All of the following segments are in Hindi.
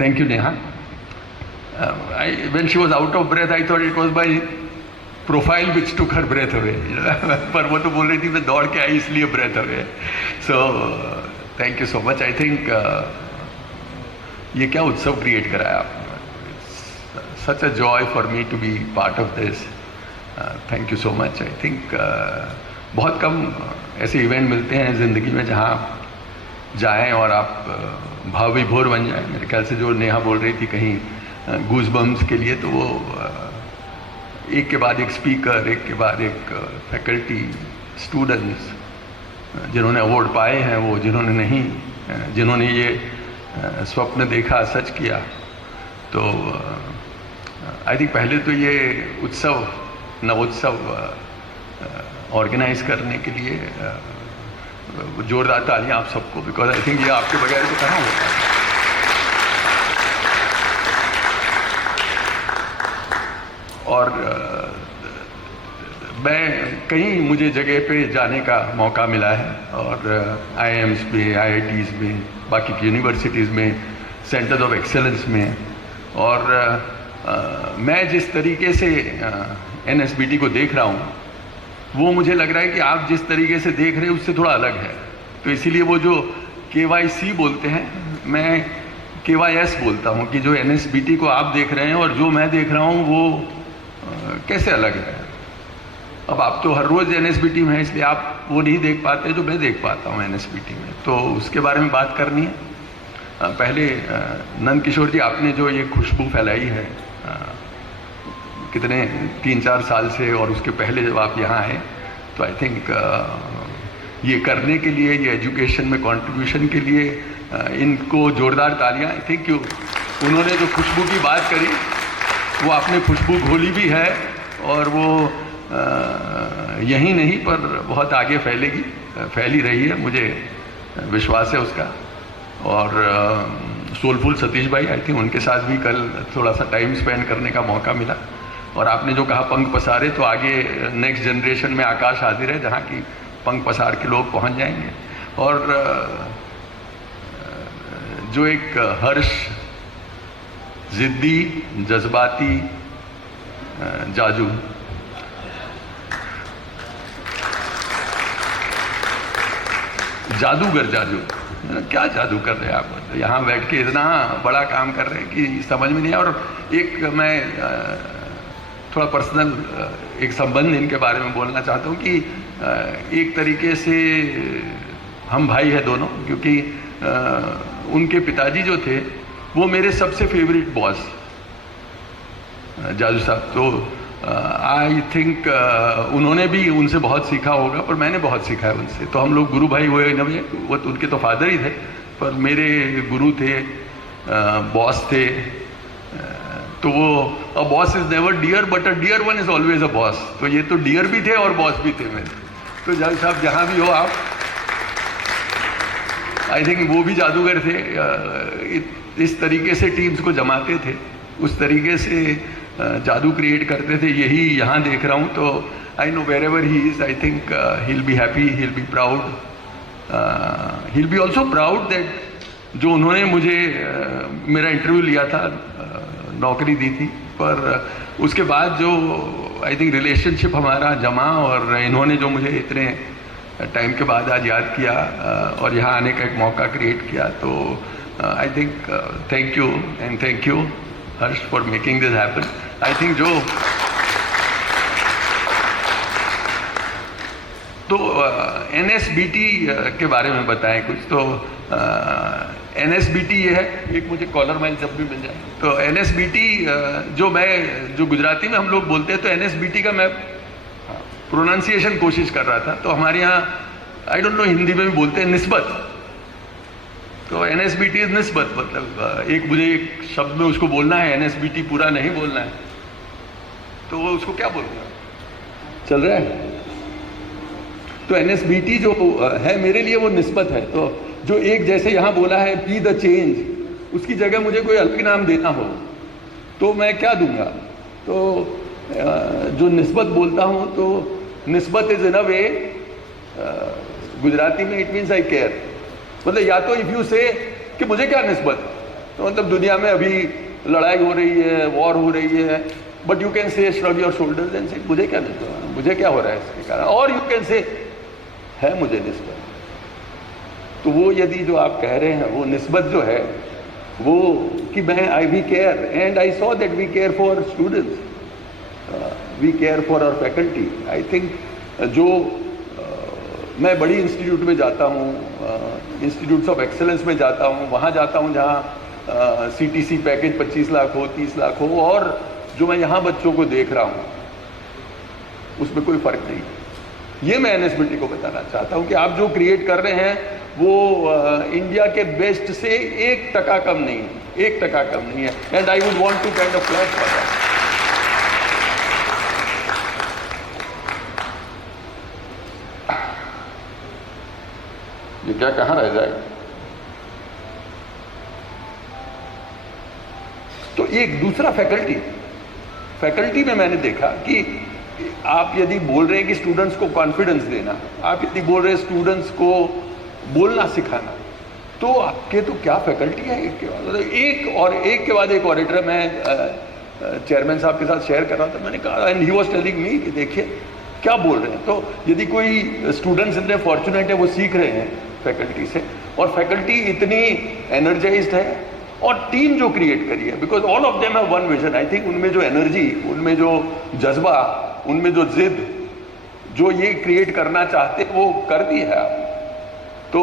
Thank you, Neha. When she was out of breath, I thought it was my profile which took her breath away. पर वो तो बोल रही थी मैं दौड़ के आई इसलिए breath away. So thank you so much. I think ये क्या उत्सव create कराया आपने. It's such a joy for me to be part of this. Thank you so much. I think बहुत कम ऐसे इवेंट मिलते हैं ज़िंदगी में जहाँ जाएं और आप भाव विभोर बन जाएं. मेरे ख्याल से जो नेहा बोल रही थी कहीं गूज बम्स के लिए, तो वो एक के बाद एक स्पीकर, एक के बाद एक फैकल्टी, स्टूडेंट्स जिन्होंने अवार्ड पाए हैं, वो जिन्होंने नहीं, जिन्होंने ये स्वप्न देखा, सच किया. तो आई थिंक पहले तो ये उत्सव, नवोत्सव ऑर्गेनाइज करने के लिए जोरदार तालियां आप सबको, बिकॉज आई थिंक ये आपके बगैर तो कहाँ होता है. और मैं कहीं मुझे जगह पे जाने का मौका मिला है और IIMs में, IITs में, बाकी की यूनिवर्सिटीज़ में, सेंटर्स ऑफ एक्सेलेंस में, और मैं जिस तरीके से NSBT को देख रहा हूँ वो मुझे लग रहा है कि आप जिस तरीके से देख रहे हैं उससे थोड़ा अलग है. तो इसीलिए वो जो KYC बोलते हैं, मैं KYS बोलता हूँ कि जो NSBT को आप देख रहे हैं और जो मैं देख रहा हूँ वो कैसे अलग है. अब आप तो हर रोज़ NSBT में हैं, इसलिए आप वो नहीं देख पाते जो मैं देख पाता हूँ NSBT में. तो उसके बारे में बात करनी है. पहले नंद किशोर जी, आपने जो ये खुशबू फैलाई है कितने 3-4 साल से, और उसके पहले जब आप यहाँ आए, तो आई थिंक ये करने के लिए, ये एजुकेशन में कंट्रीब्यूशन के लिए इनको जोरदार तालियां. आई थिंक उन्होंने जो खुशबू की बात करी वो आपने खुशबू घोली भी है, और वो यहीं नहीं पर बहुत आगे फैलेगी, फैल ही रही है, मुझे विश्वास है उसका. और सोलफुल सतीश भाई, आई थिंक उनके साथ भी कल थोड़ा सा टाइम स्पेंड करने का मौका मिला. और आपने जो कहा पंख पसारे, तो आगे नेक्स्ट जनरेशन में आकाश हाजिर है जहाँ की पंख पसार के लोग पहुँच जाएंगे. और जो एक हर्ष, ज़िद्दी, जज्बाती जाजू, जादूगर जाजू, क्या जादू कर रहे हैं आप. यहाँ बैठ के इतना बड़ा काम कर रहे हैं कि समझ में नहीं. और एक मैं थोड़ा पर्सनल एक संबंध इनके बारे में बोलना चाहता हूँ कि एक तरीके से हम भाई हैं दोनों, क्योंकि उनके पिताजी जो थे वो मेरे सबसे फेवरेट बॉस जाजू साहब. तो आई थिंक उन्होंने भी उनसे बहुत सीखा होगा, पर मैंने बहुत सीखा है उनसे. तो हम लोग गुरु भाई हुए इन. वो तो उनके तो फादर ही थे, पर मेरे गुरु थे, बॉस थे. तो वो a boss is never dear but a dear one is always a boss. तो ये तो डियर भी थे और बॉस भी थे मेरे. तो जाजू साहब जहाँ भी हो आप, आई थिंक वो भी जादूगर थे. इस तरीके से टीम्स को जमाते थे, उस तरीके से जादू क्रिएट करते थे. यही यहाँ देख रहा हूँ. तो I know wherever he is, I think he will be happy, he will be proud, he will be also proud that जो उन्होंने मुझे मेरा इंटरव्यू लिया था, नौकरी दी थी, पर उसके बाद जो आई थिंक रिलेशनशिप हमारा जमा, और इन्होंने जो मुझे इतने टाइम के बाद आज याद किया और यहाँ आने का एक मौका क्रिएट किया. तो I think thank you and thank you Harsh for making this happen. I think जो तो NSBT के बारे में बताएं कुछ. तो NSBT ये है, एक मुझे कॉलर माइल जब भी मिल जाए. तो NSBT जो गुजराती में हम लोग बोलते हैं, तो NSBT का मैं प्रोनाउंसिएशन कोशिश कर रहा था. तो हमारे यहाँ आई डोंट नो हिंदी में भी बोलते हैं निस्बत. तो NSBT इज निस्बत, मतलब मुझे एक शब्द में उसको बोलना है, NSBT पूरा नहीं बोलना है. तो वो उसको क्या बोलना चल रहा है. तो NSBT जो है मेरे लिए वो निस्बत है. तो जो एक जैसे यहाँ बोला है बी द चेंज, उसकी जगह मुझे कोई अलग नाम देना हो तो मैं क्या दूंगा. तो जो निस्बत बोलता हूँ, तो निस्बत इज इन अ वे, गुजराती में इट मीन्स आई केयर. मतलब या तो इफ यू से कि मुझे क्या निस्बत, तो मतलब दुनिया में अभी लड़ाई हो रही है, वॉर हो रही है, but you can say shrug your shoulders and से मुझे क्या नहीं, मुझे क्या हो रहा है इसके कारण, और यू कैन से है मुझे निस्बत। तो वो यदि जो आप कह रहे हैं वो निस्बत जो है वो कि मैं I we care and I saw that we care for students, we care for our faculty. I think जो मैं बड़ी इंस्टीट्यूट में जाता हूँ, इंस्टीट्यूट्स ऑफ एक्सेलेंस में जाता हूँ, वहाँ जाता हूँ जहाँ CTC पैकेज 25 लाख हो, 30 लाख हो, और जो मैं यहाँ बच्चों को देख रहा हूँ उसमें कोई फ़र्क नहीं। ये मैं NSBT को बताना चाहता हूँ कि आप जो क्रिएट कर रहे हैं वो इंडिया के बेस्ट से 1% कम नहीं है, 1% कम नहीं है, and I would want to kind of clap for that. ये क्या कहाँ रह जाएगा? तो एक दूसरा फैकल्टी में मैंने देखा कि आप यदि बोल रहे हैं कि स्टूडेंट्स को कॉन्फिडेंस देना, आप यदि बोल रहे हैं स्टूडेंट्स को बोलना सिखाना, तो आपके तो क्या फैकल्टी है एक के बाद एक के बाद एक ऑडिटर। मैं चेयरमैन साहब के साथ शेयर कर रहा था, मैंने कहा and he was telling me कि देखिए क्या बोल रहे हैं। तो यदि कोई स्टूडेंट्स इतने फॉर्चुनेट है, वो सीख रहे हैं फैकल्टी से, और फैकल्टी इतनी एनर्जाइज्ड है, और टीम जो क्रिएट करी है, because all of them have one vision. I think उनमें जो एनर्जी, उनमें जो जज्बा, उनमें जो जिद, जो ये क्रिएट करना चाहते वो कर दी है आप। तो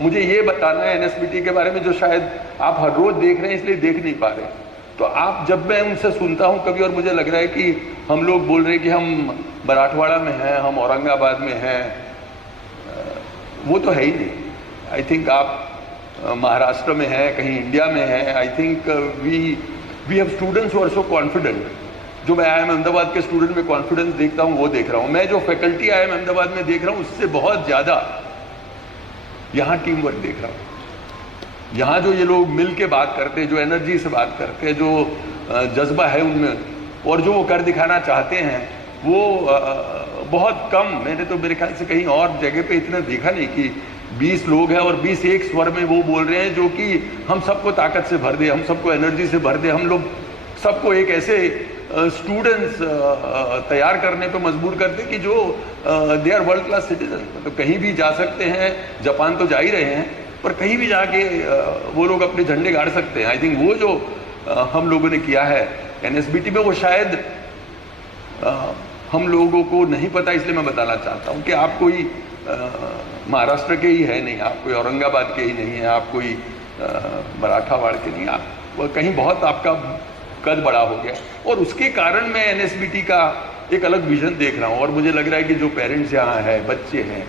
मुझे ये बताना है NSBT के बारे में जो शायद आप हर रोज देख रहे हैं इसलिए देख नहीं पा रहे। तो आप, जब मैं उनसे सुनता हूँ कभी और मुझे लग रहा है कि हम लोग बोल रहे हैं कि हम मराठवाड़ा में हैं, हम औरंगाबाद में हैं, वो तो है ही नहीं। आई थिंक आप महाराष्ट्र में हैं, कहीं इंडिया में हैं। I think we have students who are so confident. जो मैं IIM अहमदाबाद के स्टूडेंट में कॉन्फिडेंस देखता हूँ वो देख रहा हूँ। मैं जो फैकल्टी IIM अहमदाबाद में देख रहा हूँ उससे बहुत ज़्यादा यहाँ टीम वर्क देख रहा हूँ। यहाँ जो ये लोग मिल के बात करते हैं, जो एनर्जी से बात करते हैं, जो जज्बा है उनमें, और जो वो कर दिखाना चाहते हैं, वो बहुत कम, मैंने तो मेरे ख्याल से कहीं और जगह पे इतना देखा नहीं कि 20 लोग हैं और 20 एक स्वर में वो बोल रहे हैं जो कि हम सबको ताकत से भर दे, हम सबको एनर्जी से भर दे, हम लोग सबको एक ऐसे स्टूडेंट्स तैयार करने पे मजबूर करते कि जो they are world class citizen. मतलब कहीं भी जा सकते हैं, जापान तो जा ही रहे हैं, पर कहीं भी जाके वो लोग अपने झंडे गाड़ सकते हैं। आई थिंक वो जो हम लोगों ने किया है NSBT में, वो शायद हम लोगों को नहीं पता, इसलिए मैं बताना चाहता हूँ कि आप कोई महाराष्ट्र के ही है नहीं, आप कोई औरंगाबाद के ही नहीं है, आप कोई मराठावाड़ के नहीं, आप कहीं बहुत आपका कद बड़ा हो गया, और उसके कारण मैं NSBT का एक अलग विजन देख रहा हूँ। और मुझे लग रहा है कि जो पेरेंट्स यहाँ हैं, बच्चे हैं,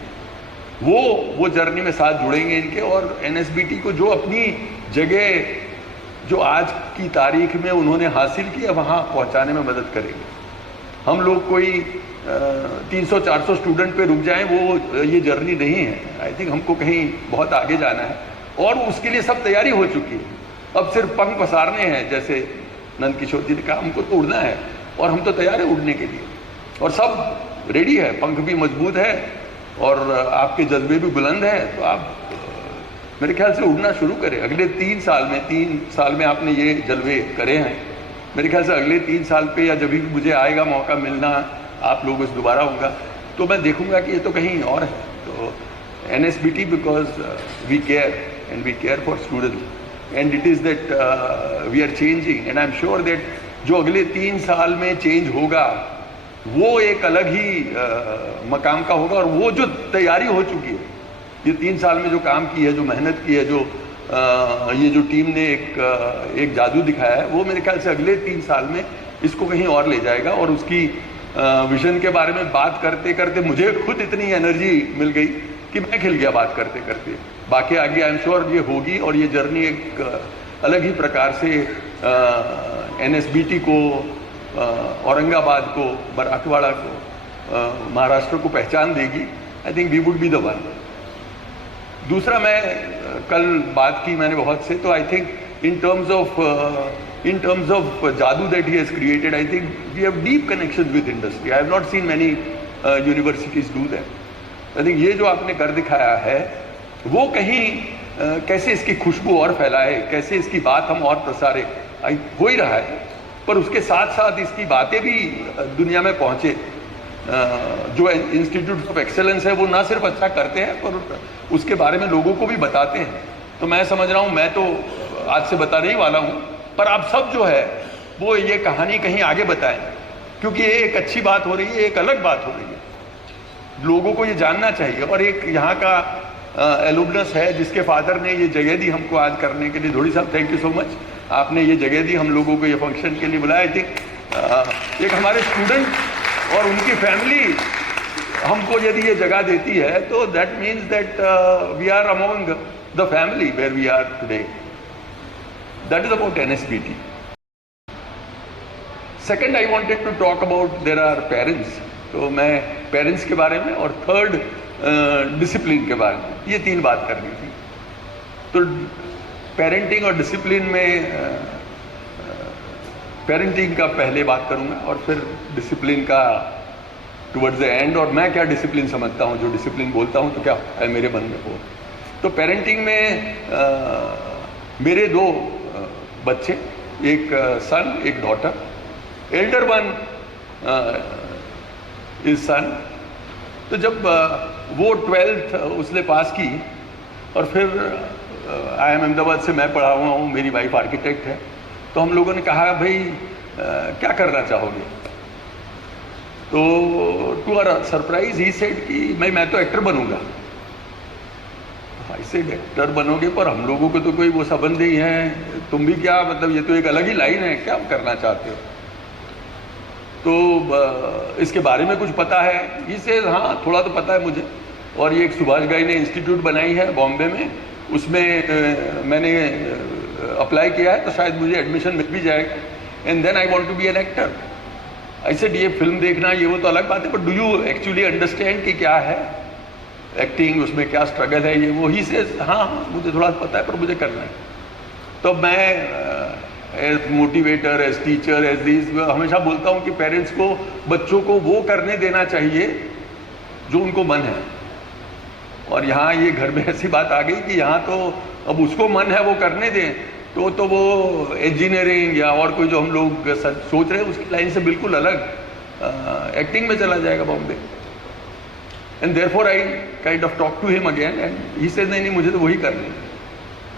वो जर्नी में साथ जुड़ेंगे इनके, और NSBT को जो अपनी जगह जो आज की तारीख में उन्होंने हासिल किया वहाँ पहुँचाने में मदद करेंगे। हम लोग कोई 300-400 स्टूडेंट पे रुक जाएं, वो ये जर्नी नहीं है। आई थिंक हमको कहीं बहुत आगे जाना है, और उसके लिए सब तैयारी हो चुकी है। अब सिर्फ पंख पसारने हैं, जैसे नंद किशोर जी ने कहा, हमको तो उड़ना है, और हम तो तैयार है उड़ने के लिए, और सब रेडी है, पंख भी मजबूत है और आपके जज्बे भी बुलंद है। तो आप मेरे ख्याल से उड़ना शुरू करें। अगले 3 साल में आपने ये जलवे करे हैं, मेरे ख्याल से अगले 3 साल पे, या जब भी मुझे आएगा मौका मिलना आप लोगों से दोबारा होगा, तो मैं देखूंगा कि ये तो कहीं और है। तो NSBT, because we care and we care for students, and it is that we are changing, and I am sure that जो अगले 3 साल में चेंज होगा वो एक अलग ही मकाम का होगा। और वो जो तैयारी हो चुकी है, ये 3 साल में जो काम की है, जो मेहनत की है, जो ये जो टीम ने एक जादू दिखाया है, वो मेरे ख्याल से अगले 3 साल में इसको कहीं और ले जाएगा। और उसकी विजन के बारे में बात करते करते मुझे खुद इतनी एनर्जी मिल गई कि मैं खिल गया बात करते करते। बाकी आगे आई एम श्योर ये होगी, और ये जर्नी एक अलग ही प्रकार से NSBT को, औरंगाबाद को, मराठवाड़ा को, महाराष्ट्र को पहचान देगी। I think we would be the one. दूसरा, मैं कल बात की मैंने बहुत से, तो I think in terms of जादू that he has created, I think we have deep connection with industry. I have not seen many universities do that. I think ये जो आपने कर दिखाया है वो कहीं कैसे इसकी खुशबू और फैलाए, कैसे इसकी बात हम और प्रसारे, हो ही रहा है। पर उसके साथ साथ इसकी बातें भी दुनिया में पहुँचे। जो इंस्टीट्यूट ऑफ एक्सेलेंस है वो ना सिर्फ अच्छा करते हैं पर उसके बारे में लोगों को भी बताते हैं। तो मैं समझ रहा हूँ, मैं तो आज से बताने ही वाला हूँ, पर आप सब जो है वो ये कहानी कहीं आगे बताएं, क्योंकि ये एक अच्छी बात हो रही है, एक अलग बात हो रही है, लोगों को ये जानना चाहिए। और एक यहाँ का एलुमनस है जिसके फादर ने ये जगह दी हमको आज करने के लिए। धोड़ी साहब, थैंक यू सो मच, आपने ये जगह दी हम लोगों को ये फंक्शन के लिए बुलाया। आई थिंक एक हमारे स्टूडेंट और उनकी फैमिली हमको यदि ये जगह देती है तो that means that we are among the family where we are today. That is about NSBT। Second I wanted to talk about there are parents. तो मैं पेरेंट्स के बारे में और थर्ड डिसिप्लिन के बारे में, ये 3 बात करनी थी। तो पेरेंटिंग और डिसिप्लिन में पेरेंटिंग का पहले बात करूंगा और फिर डिसिप्लिन का टुवर्ड्स द एंड, और मैं क्या डिसिप्लिन समझता हूँ, जो डिसिप्लिन बोलता हूँ तो क्या है मेरे मन में वो। तो पेरेंटिंग में मेरे 2 बच्चे, एक सन एक डॉटर। एल्डर वन इज सन। तो जब वो 12th उसने पास की और फिर IIM अहमदाबाद से मैं पढ़ा हुआ हूँ, मेरी वाइफ आर्किटेक्ट है, तो हम लोगों ने कहा भाई क्या करना चाहोगे। तो to our surprise he said कि मैं तो एक्टर बनूंगा। आई सेड एक्टर बनोगे, पर हम लोगों को तो कोई वो संबंध नहीं है, तुम भी क्या, मतलब ये तो एक अलग ही लाइन है, क्या करना चाहते हो। तो इसके बारे में कुछ पता है? इसे हाँ थोड़ा तो पता है मुझे। और ये एक सुभाष घई ने इंस्टीट्यूट बनाई है बॉम्बे में, उसमें मैंने अप्लाई किया है, तो शायद मुझे एडमिशन मिल भी जाएगा। And then I want to be an actor. I said ये फिल्म देखना ये वो तो अलग बात है, but do you actually understand कि क्या है एक्टिंग, उसमें क्या स्ट्रगल है, ये वो ही से हाँ मुझे थोड़ा पता है पर मुझे करना है। तो मैं as motivator, as teacher, as this हमेशा बोलता हूँ कि पेरेंट्स को बच्चों को वो करने देना चाहिए जो उनको मन है। और यहाँ ये घर में ऐसी बात आ गई कि यहाँ तो अब उसको मन है वो करने दें, तो वो इंजीनियरिंग या और कोई जो हम लोग सोच रहे हैं उसकी लाइन से बिल्कुल अलग एक्टिंग में चला जाएगा Bombay. And therefore I kind of talk to him again and he said नहीं मुझे तो वही करना है।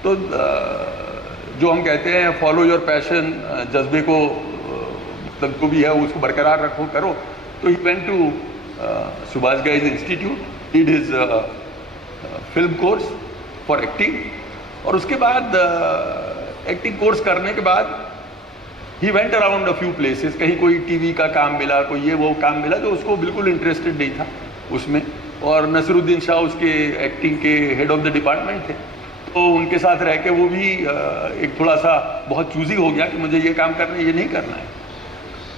तो जो हम कहते हैं फॉलो योर पैशन, जज्बे को मतलब जो भी है उसको बरकरार रखो, करो। तो he went to Subhash Ghai institute, did his film course for acting, और उसके बाद एक्टिंग कोर्स करने के बाद he went around a few places. कहीं कोई टीवी का काम मिला, कोई ये वो काम मिला जो उसको बिल्कुल इंटरेस्टेड नहीं था उसमें। और नसरुद्दीन शाह उसके एक्टिंग के हेड ऑफ द डिपार्टमेंट थे, तो उनके साथ रह के वो भी एक थोड़ा सा बहुत चूजी हो गया कि मुझे ये काम करना है, ये नहीं करना है।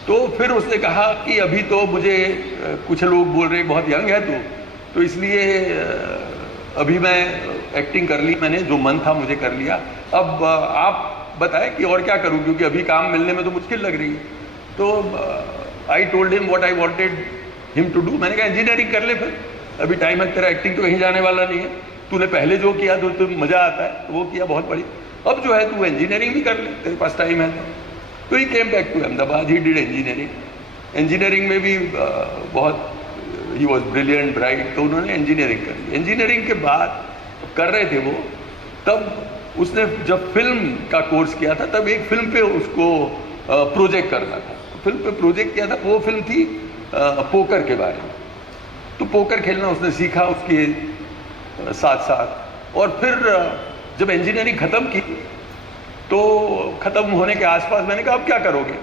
तो फिर उसने कहा कि अभी तो मुझे कुछ लोग बोल रहे बहुत यंग है तो इसलिए अभी मैं एक्टिंग कर ली, मैंने जो मन था मुझे कर लिया। अब आप बताएं कि और क्या करूं, क्योंकि अभी काम मिलने में तो मुश्किल लग रही है। तो I told him what I wanted him to do. मैंने कहा इंजीनियरिंग कर ले, फिर अभी टाइम है, तेरा एक्टिंग तो कहीं जाने वाला नहीं है, तूने पहले जो किया तो तुम मज़ा आता है तो वो किया बहुत बड़ी, अब जो है तू इंजीनियरिंग भी कर ले, तेरे पास टाइम है। तो he came back to Ahmedabad, he did engineering. Engineering में भी बहुत ही वॉज ब्रिलियंट ब्राइट, तो उन्होंने इंजीनियरिंग कर ली। इंजीनियरिंग के बाद कर रहे थे वो, तब उसने जब फिल्म का कोर्स किया था तब एक फिल्म पे उसको प्रोजेक्ट करना था। फिल्म पे प्रोजेक्ट किया था, वो फिल्म थी पोकर के बारे में। तो पोकर खेलना उसने सीखा उसके साथ साथ। और फिर जब इंजीनियरिंग ख़त्म की तो ख़त्म होने के आसपास मैंने कहा अब क्या करोगे,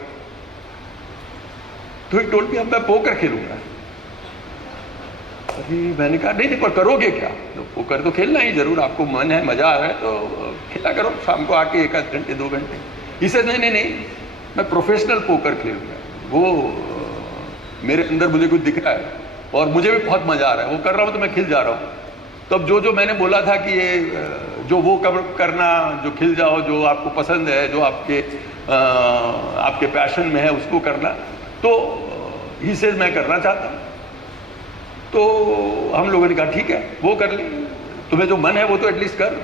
तो ही टोल्ड मी अब मैं पोकर खेलूंगा। अभी मैंने कहा नहीं पर करोगे क्या, तो पोकर तो खेलना ही जरूर, आपको मन है, मज़ा आ रहा है तो खेला करो, शाम को आके 1 घंटे 2 घंटे। इसे नहीं मैं प्रोफेशनल पोकर खेलूंगा, वो मेरे अंदर मुझे कुछ दिख रहा है और मुझे भी बहुत मज़ा आ रहा है, वो कर रहा हूँ तो मैं खिल जा रहा हूँ। तब जो मैंने बोला था कि ये जो वो करना, जो खिल जाओ, जो आपको पसंद है, जो आपके पैशन में है उसको करना, तो ही से मैं करना चाहता हूँ। तो हम लोगों ने कहा ठीक है वो कर ले, तुम्हें जो मन है वो तो एटलीस्ट कर,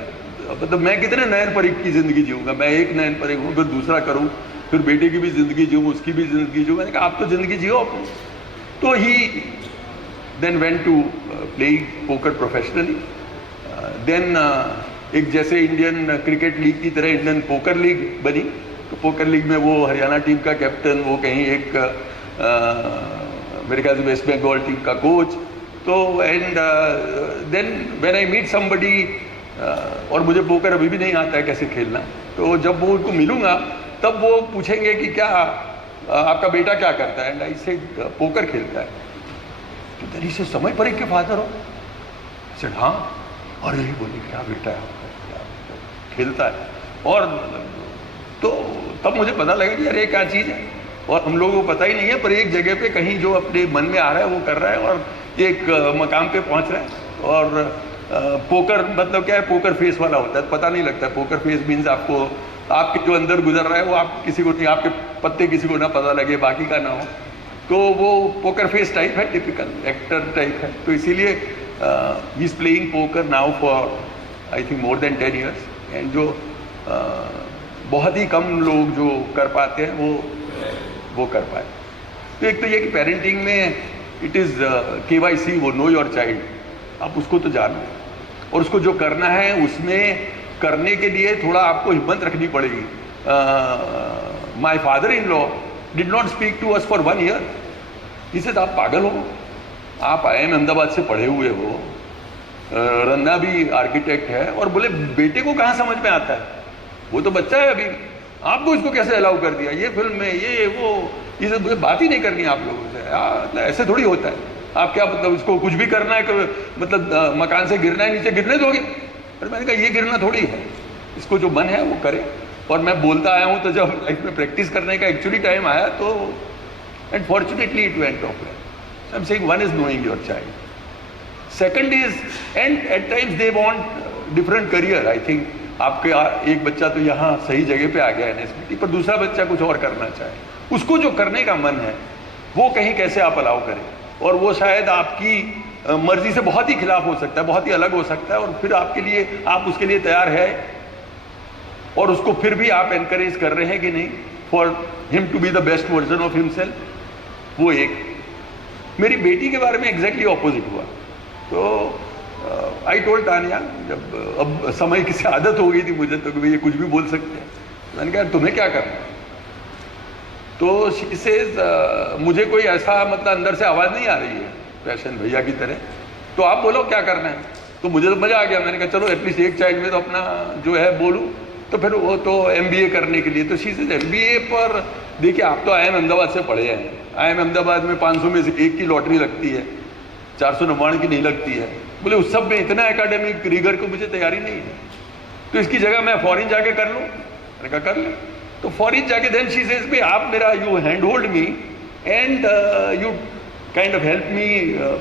मतलब मैं कितने नयन परीख की ज़िंदगी जीऊँगा, मैं एक नयन परीख हूँ, फिर दूसरा करूँ, फिर बेटे की भी ज़िंदगी जीऊँ, उसकी भी ज़िंदगी जीऊँ। मैंने कहा आप तो ज़िंदगी जियो अपनी। तो he then went to playing poker professionally. Then एक जैसे इंडियन क्रिकेट लीग की तरह इंडियन पोकर लीग बनी, तो पोकर लीग में वो हरियाणा टीम का कैप्टन, वो कहीं एक मेरे ख्याल से वेस्ट बंगाल टीम का कोच। तो and then when I meet somebody, और मुझे पोकर अभी भी नहीं आता है कैसे खेलना, तो जब वो उनको मिलूंगा तब वो पूछेंगे कि क्या आपका बेटा क्या करता है, एंड आई से पोकर खेलता है। तो देन ही से समझ पड़े कि फादर हो? सर हाँ। और यही बोली क्या बेटा है क्या खेलता है। और तो तब मुझे पता लगा कि अरे क्या चीज़ है, और हम लोगों को पता ही नहीं है, पर एक जगह पे कहीं जो अपने मन में आ रहा है वो कर रहा है और एक मकाम पे पहुंच रहा है। और पोकर मतलब क्या है, पोकर फेस वाला होता है, पता नहीं लगता है। पोकर फेस मीन्स आपको, आपके जो अंदर गुजर रहा है वो आप किसी को नहीं, आपके पत्ते किसी को ना पता लगे, बाकी का ना हो, तो वो पोकर फेस टाइप है, टिपिकल एक्टर टाइप है। तो इसीलिए he is playing poker now for I think more than 10 years, and जो बहुत ही कम लोग जो कर पाते हैं वो कर पाए। तो एक तो ये कि पेरेंटिंग में इट इज़ KYC, वो नो योर चाइल्ड, आप उसको तो जानो, और उसको जो करना है उसमें करने के लिए थोड़ा आपको हिम्मत रखनी पड़ेगी। My father in law did not speak to us for 1 year। जिसे आप पागल हो, आप IIM अहमदाबाद से पढ़े हुए हो, रन्ना भी आर्किटेक्ट है, और बोले बेटे को कहाँ समझ में आता है, वो तो बच्चा है अभी, आपको इसको कैसे अलाउ कर दिया, ये फिल्म में ये वो, ये सब बात ही नहीं करनी आप लोगों से। मतलब ऐसे थोड़ी होता है, आप क्या मतलब इसको कुछ भी करना है, मतलब मकान से गिरना है, नीचे गिरने दोगे? अरे मैंने कहा ये गिरना थोड़ी है, इसको जो मन है वो करे। और मैं बोलता आया हूँ, तो जब लाइफ में प्रैक्टिस करने का एक्चुअली टाइम आया तो, and fortunately it went off well. I am saying one is knowing your child, second is, and at times they want different career. I think आपके एक बच्चा तो यहाँ सही जगह पे आ गया NSBT, पर दूसरा बच्चा कुछ और करना चाहे, उसको जो करने का मन है वो कहीं कैसे आप अलाउ करें, और वो शायद आपकी मर्जी से बहुत ही खिलाफ हो सकता है, बहुत ही अलग हो सकता है, और फिर आपके लिए, आप उसके लिए तैयार है, और उसको फिर भी आप एनकरेज कर रहे हैं कि नहीं, for him to be the best version of himself. वो एक। मेरी बेटी के बारे में एग्जैक्टली ऑपोजिट हुआ। तो आई टोल्ड तानिया, जब अब समय की आदत हो गई थी मुझे तो कि ये कुछ भी बोल सकते हैं, मैंने कहा तुम्हें क्या करना है? तो शी सेज मुझे कोई ऐसा मतलब अंदर से आवाज़ नहीं आ रही है फैशन भैया की तरह, तो आप बोलो क्या करना है। तो मुझे तो मज़ा आ गया, मैंने कहा चलो एटलीस्ट एक चाइल्ड में तो अपना जो है बोलूँ। तो फिर वो तो MBA करने के लिए, तो शी सेज MBA पर देखिए आप तो IIM अहमदाबाद से पढ़े हैं, IIM अहमदाबाद में 500 में से 1 की लॉटरी लगती है, 499 की नहीं लगती है। बोले उस सब में इतना एकेडमिक रिगर को मुझे तैयारी नहीं है, तो इसकी जगह मैं फॉरेन जाके कर लूँ। मैंने कहा कर ले। तो फॉरेन जाके देन शी सेज भाई आप मेरा, you hand hold me and you kind of help me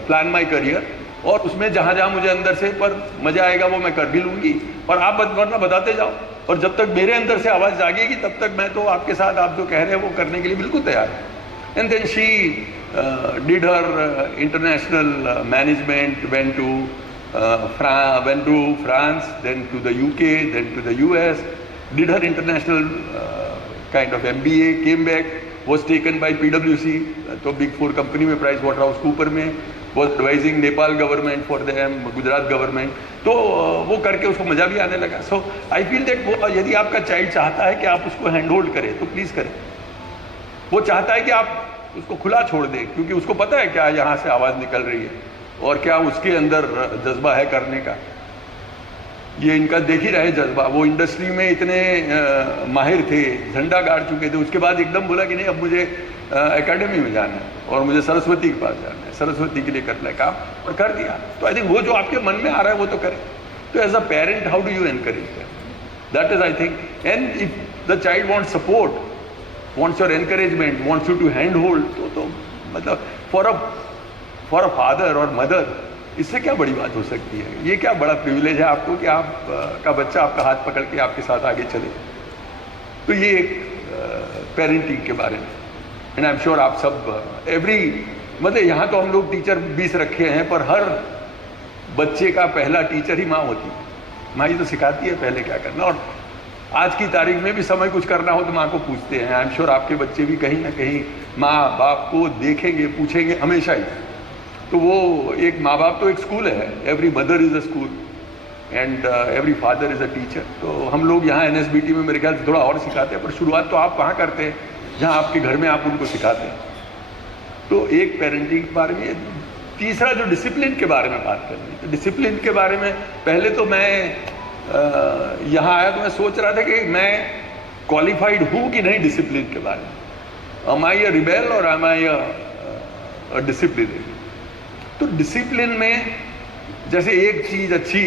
plan my career, और उसमें जहाँ जहाँ मुझे अंदर से पर मज़ा आएगा वो मैं कर भी लूँगी, और आप वरना बताते जाओ, और जब तक मेरे अंदर से आवाज़ जागेगी तब तक मैं तो आपके साथ, आप जो कह रहे हैं वो करने के लिए बिल्कुल तैयार है। And then she did her international management, went to France, then to the UK, then to the US, did her international kind of MBA, came back, was taken by PwC, तो Big 4 कंपनी में, PricewaterhouseCoopers में, was advising Nepal government for them, Gujarat government. तो वो करके उसको मज़ा भी आने लगा। सो आई फील दैट वो, यदि आपका चाइल्ड चाहता है कि आप उसको हैंड होल्ड करें तो प्लीज़ करें। वो चाहता है कि आप उसको खुला छोड़ दें, क्योंकि उसको पता है क्या यहाँ से आवाज़ निकल रही है और क्या उसके अंदर जज्बा है करने का। ये इनका देख ही रहे जज्बा। वो इंडस्ट्री में इतने माहिर थे, झंडा गाड़ चुके थे, उसके बाद एकदम बोला कि नहीं अब मुझे एकेडमी में जाना है और मुझे सरस्वती के पास जाना है, सरस्वती के लिए करना है काम, और कर दिया। तो आई थिंक वो जो आपके मन में आ रहा है वो तो करें। तो as a parent how do you encourage that is I think, and if the child want support, wants your encouragement, wants you to hand hold, तो मतलब for a father or mother, इससे क्या बड़ी बात हो सकती है? ये क्या बड़ा प्रिविलेज है आपको कि आप का बच्चा आपका हाथ पकड़ के आपके साथ आगे चले। तो ये एक पेरेंटिंग के बारे में। एंड आई एम श्योर आप सब मतलब यहाँ तो हम लोग टीचर 20 रखे हैं, पर हर बच्चे का पहला टीचर ही माँ होती है। माँ तो सिखाती है पहले क्या करना, और आज की तारीख में भी समय कुछ करना हो तो माँ को पूछते हैं। आई एम श्योर आपके बच्चे भी कहीं ना कहीं माँ बाप को देखेंगे, पूछेंगे हमेशा ही। तो वो एक माँ बाप तो एक स्कूल है, every mother is a school and every father is a teacher. तो हम लोग यहाँ NSBT में मेरे ख्याल से थोड़ा और सिखाते हैं, पर शुरुआत तो आप वहाँ करते हैं जहाँ आपके घर में आप उनको सिखाते हैं। तो एक पेरेंटिंग के बारे में। तीसरा जो डिसिप्लिन के बारे में बात करनी, तो डिसिप्लिन के बारे में पहले तो मैं यहाँ आया तो मैं सोच रहा था कि मैं क्वालिफाइड हूँ कि नहीं डिसिप्लिन के बारे में। एम आई अ रिबेल और एम आई अ डिसिप्लिन। तो डिसिप्लिन में जैसे एक चीज़ अच्छी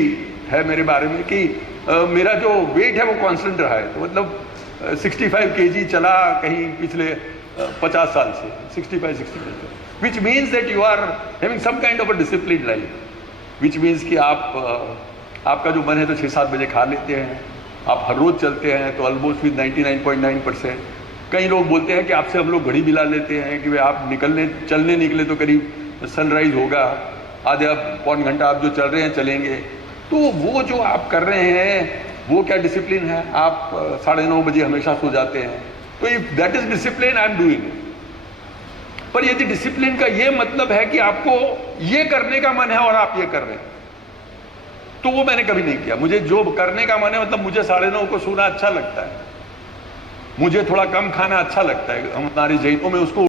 है मेरे बारे में कि मेरा जो वेट है वो कांस्टेंट रहा है। तो मतलब 65 kg चला कहीं पिछले 50 साल से, 65 which means that you are having some kind of a discipline life, which means कि आपका जो मन है तो 6-7 बजे खा लेते हैं, आप हर रोज़ चलते हैं तो ऑलमोस्ट विद 99.9%। कई लोग बोलते हैं कि आपसे हम लोग घड़ी मिला लेते हैं कि भाई आप चलने निकले तो करीब सनराइज होगा, आधा पौन घंटा आप जो चल रहे हैं चलेंगे। तो वो जो आप कर रहे हैं वो क्या डिसिप्लिन है? आप 9:30 बजे हमेशा सो जाते हैं, तो if that is discipline I am doing it. पर यदि डिसिप्लिन का ये मतलब है कि आपको ये करने का मन है और आप ये कर रहे हैं, तो वो मैंने कभी नहीं किया। मुझे जो करने का मन है, मतलब मुझे 9:30 को सोना अच्छा लगता है, मुझे थोड़ा कम खाना अच्छा लगता है। हमारे जैनों में उसको